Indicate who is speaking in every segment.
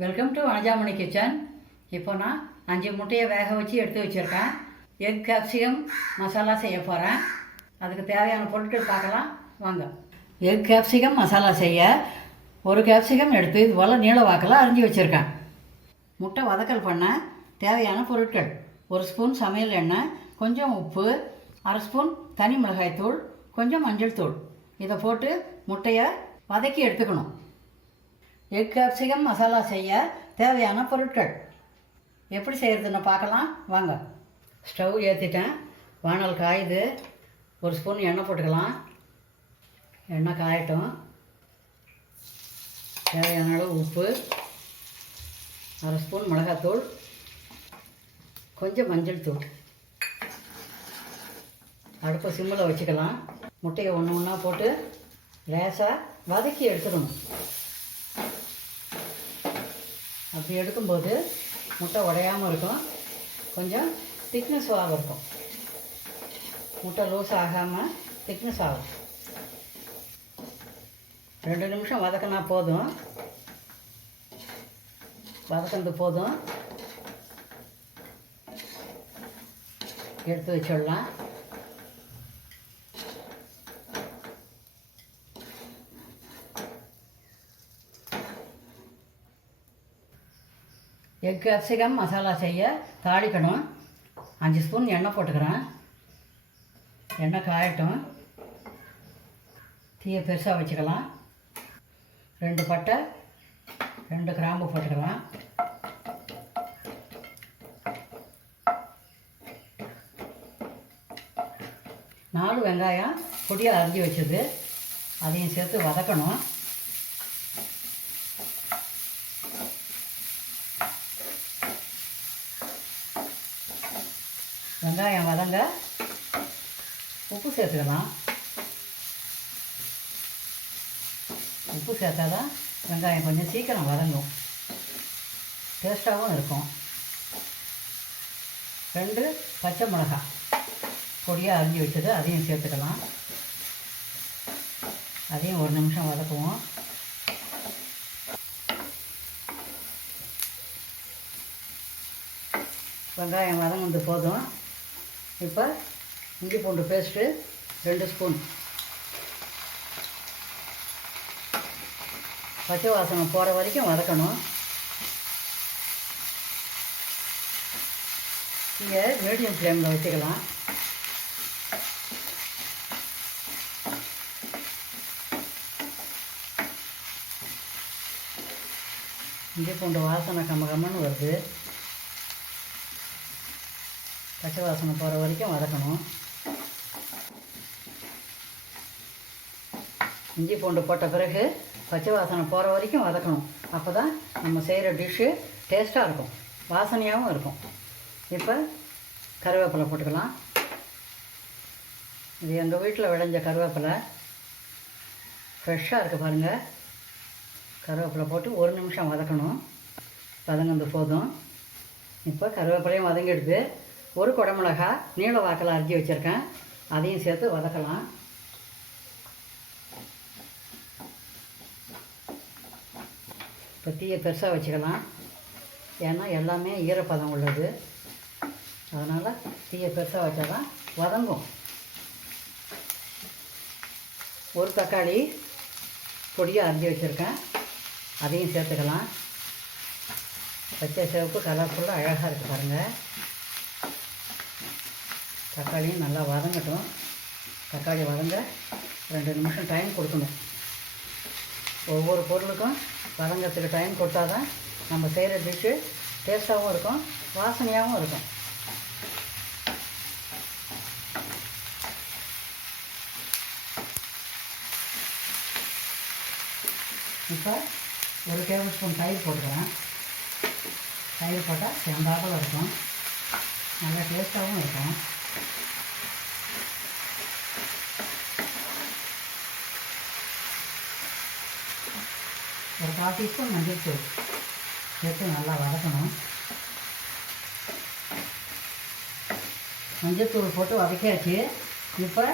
Speaker 1: Welcome to Vanajamani kitchen இப்போ நான் அஞ்சு முட்டையை வேக வச்சு எடுத்து வச்சுருக்கேன். எக் கேப்சிகம் மசாலா செய்ய போகிறேன் அதுக்கு தேவையான பொருட்கள் பார்க்கலாம். வாங்க. எக் கேப்சிகம் மசாலா செய்ய ஒரு கேப்சிகம் எடுத்து இது போல் நீள வாக்கில் அரிஞ்சு வச்சுருக்கேன். முட்டை வதக்கல் பண்ண தேவையான பொருட்கள். ஒரு ஸ்பூன் சமையல் எண்ணெய் கொஞ்சம் உப்பு அரை ஸ்பூன் தனி மிளகாய்த்தூள் கொஞ்சம் மஞ்சள் தூள். இதை போட்டு முட்டையை வதக்கி எடுத்துக்கணும். எக் கேப்சிகம் மசாலா செய்ய தேவையான பொருட்கள். எப்படி செய்கிறதுன்னு பார்க்கலாம். வாங்க. ஸ்டவ் ஏற்றிட்டேன் வானல் காயுது. ஒரு ஸ்பூன் எண்ணெய் போட்டுக்கலாம். எண்ணெய் காயட்டும். தேவையான அளவு உப்பு. அரை ஸ்பூன் மிளகாத்தூள். கொஞ்சம் மஞ்சள் தூள். அடுப்பை சிம்மில் வச்சுக்கலாம். முட்டையை ஒன்று ஒன்றா போட்டு லேசாக வதக்கி எடுத்துக்கணும் அப்படி எடுக்கும்போது முட்டை உடையாமல் இருக்கும். கொஞ்சம் திக்னஸாக இருக்கும். முட்டை லூஸ் ஆகாமல் திக்னஸ் ஆகும். ரெண்டு நிமிஷம் வதக்கினா போதும். வதக்கினது போதும். எடுத்து வச்சிடலாம். எக் கேப்சிகம் மசாலா செய்ய தாளிக்கணும். அஞ்சு ஸ்பூன் எண்ணெய் போட்டுக்கிறேன். எண்ணெய் காயட்டும். தீயை பெருசாக வச்சுக்கலாம். ரெண்டு பட்டை ரெண்டு கிராம்பு போட்டுக்கலாம். நாலு வெங்காயம் பொடியாக அரிஞ்சு வச்சது. அதையும் சேர்த்து வதக்கணும். வெங்காயம் வதங்க உப்பு சேர்த்துக்கலாம். உப்பு சேர்த்தா தான் வெங்காயம் கொஞ்சம் சீக்கிரம் வதங்கும். டேஸ்ட்டாகவும் இருக்கும். ரெண்டு பச்சை மிளகாய் பொடியாக அரிஞ்சு வச்சது அதையும் சேர்த்துக்கலாம். அதையும் ஒரு நிமிஷம் வதக்குவோம். வெங்காயம் வதங்குனது போதும். இப்போ இஞ்சி பூண்டு பேஸ்ட்டு ரெண்டு ஸ்பூன். பச்சை வாசனை போகிற வரைக்கும் வதக்கணும். இங்கே மீடியம் ஃப்ளேமில் வச்சுக்கலாம். இஞ்சி பூண்டு வாசனை கம்ம கம்மன்னு வருது. பச்சை வாசனை போகிற வரைக்கும் வதக்கணும். இஞ்சி பூண்டு போட்ட பிறகு பச்சை வாசனை போகிற வரைக்கும் வதக்கணும். அப்போ தான் நம்ம செய்கிற டிஷ்ஷு டேஸ்ட்டாக இருக்கும். வாசனையாகவும் இருக்கும். இப்போ கருவேப்பிலை போட்டுக்கலாம். இது எங்கள் வீட்டில் விளைஞ்ச கருவேப்பிலை. ஃப்ரெஷ்ஷாக இருக்குது பாருங்கள் கருவேப்பிலை போட்டு ஒரு நிமிஷம் வதக்கணும். வதங்கினது போதும். இப்போ கருவேப்பிலையும் வதங்கிடுது. ஒரு குடமிளகா நீள வாக்கில் அரிஞ்சு வச்சுருக்கேன். அதையும் சேர்த்து வதக்கலாம். இப்போ தீயை பெருசாக வச்சுக்கலாம். ஏன்னா எல்லாமே ஈரப்பதம் உள்ளது. அதனால் தீயை பெருசாக வச்சா தான் வதங்கும். ஒரு தக்காளி பொடியாக அரிஞ்சு வச்சுருக்கேன். அதையும் சேர்த்துக்கலாம். பச்சை சிவப்பு கலர்ஃபுல்லாக அழகாக இருக்குது பாருங்கள் தக்காளியும் நல்லா வதங்கட்டும். தக்காளி வதங்க ரெண்டு நிமிஷம் டைம் கொடுக்கணும். ஒவ்வொரு பொருளுக்கும் வதங்கிறதுக்கு டைம் கொடுத்தா தான் நம்ம செய்கிற டிஷ்ஷு டேஸ்ட்டாகவும் இருக்கும் வாசனையாகவும் இருக்கும். இப்போ ஒரு டேபிள் ஸ்பூன் தயிர் போட்டுக்கிறேன் தயிர் போட்டால் செம்பாகவும் இருக்கும். நல்லா டேஸ்ட்டாகவும் இருக்கும். ஒரு கால் டீஸ்பூன் மஞ்சள் தூள். சேர்த்து நல்லா வதக்கணும். மஞ்சள் தூள் போட்டு வதக்கியாச்சு. இப்போ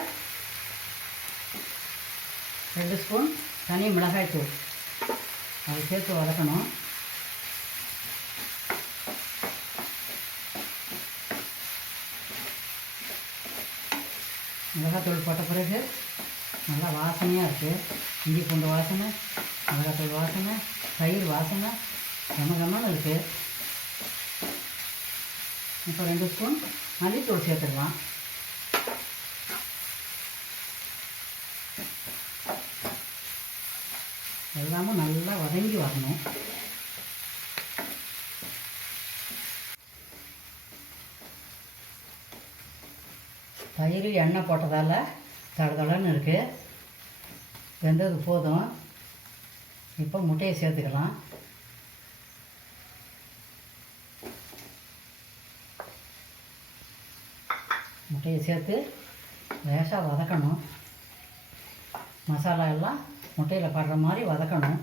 Speaker 1: ரெண்டு ஸ்பூன் தனி மிளகாய் தூள். அதை சேர்த்து வதக்கணும். மிளகாத்தூள் போட்ட பிறகு நல்லா வாசனையாக இருக்குது இஞ்சி பூண்டு வாசனை மிளகாத்தூள் வாசனை தயிர் வாசனை கம இருக்குது இப்போ ரெண்டு ஸ்பூன் மல்லித்தூள் சேர்த்துக்கலாம். எல்லாமும் நல்லா வதங்கி வரணும். தயிர் எண்ணெய் போட்டதால் தடதடன்னு இருக்குது வெந்தது போதும். இப்போ முட்டையை சேர்த்துக்கலாம். முட்டையை சேர்த்து லேசாக வதக்கணும். மசாலா எல்லாம் முட்டையில் படுற மாதிரி வதக்கணும்.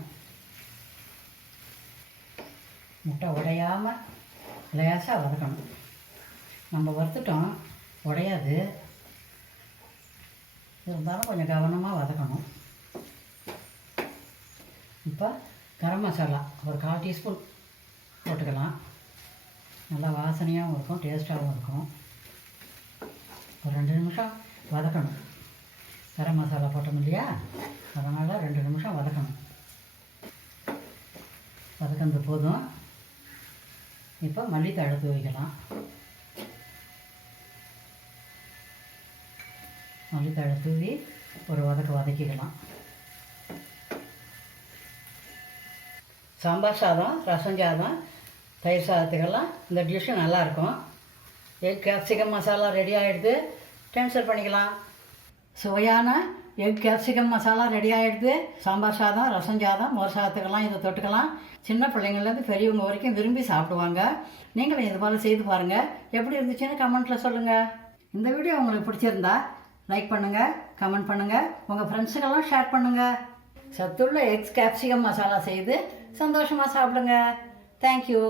Speaker 1: முட்டை உடையாமல் லேசாக வதக்கணும். நம்ம வறுத்துட்டோம். உடையாது. இருந்தாலும் கொஞ்சம் கவனமாக வதக்கணும். இப்போ கரம் மசாலா ஒரு கால் டீஸ்பூன் போட்டுக்கலாம். நல்லா வாசனையாகவும் இருக்கும் டேஸ்ட்டாகவும் இருக்கும். ஒரு ரெண்டு நிமிஷம் வதக்கணும். கரம் மசாலா போட்டோம் இல்லையா? அதனால் ரெண்டு நிமிஷம் வதக்கணும். வதக்கிறது போதும். இப்போ மல்லித்தழை தூவிக்கலாம். மல்லித்தழை தூவி ஒரு வதக்க வதக்கிக்கலாம். சாம்பார் சாதம் ரசம் சாதம் தயிர் சாதத்துக்கெல்லாம் இந்த டிஷ்ஷு நல்லாயிருக்கும். எக் கேப்சிகம் மசாலா ரெடி ஆகிடுது ட்ரான்ஸ்ஃபர் பண்ணிக்கலாம். சுவையான எக் கேப்சிகம் மசாலா ரெடி ஆகிடுது சாம்பார் சாதம் ரசம் சாதம் மோர் சாதத்துக்கெல்லாம் இதை தொட்டுக்கலாம். சின்ன பிள்ளைங்கள்லேருந்து பெரியவங்க வரைக்கும் விரும்பி சாப்பிடுவாங்க. நீங்களும் இது போல் செய்து பாருங்கள் எப்படி இருந்துச்சுன்னு கமெண்ட்டில் சொல்லுங்கள் இந்த வீடியோ உங்களுக்கு பிடிச்சிருந்தா லைக் பண்ணுங்கள் கமெண்ட் பண்ணுங்கள் உங்கள் ஃப்ரெண்ட்ஸுக்கெல்லாம் ஷேர் பண்ணுங்கள் சத்துள்ள எக்ஸ் கேப்சிகம் மசாலா செய்து சந்தோஷமாக சாப்பிடுங்க. தேங்க்யூ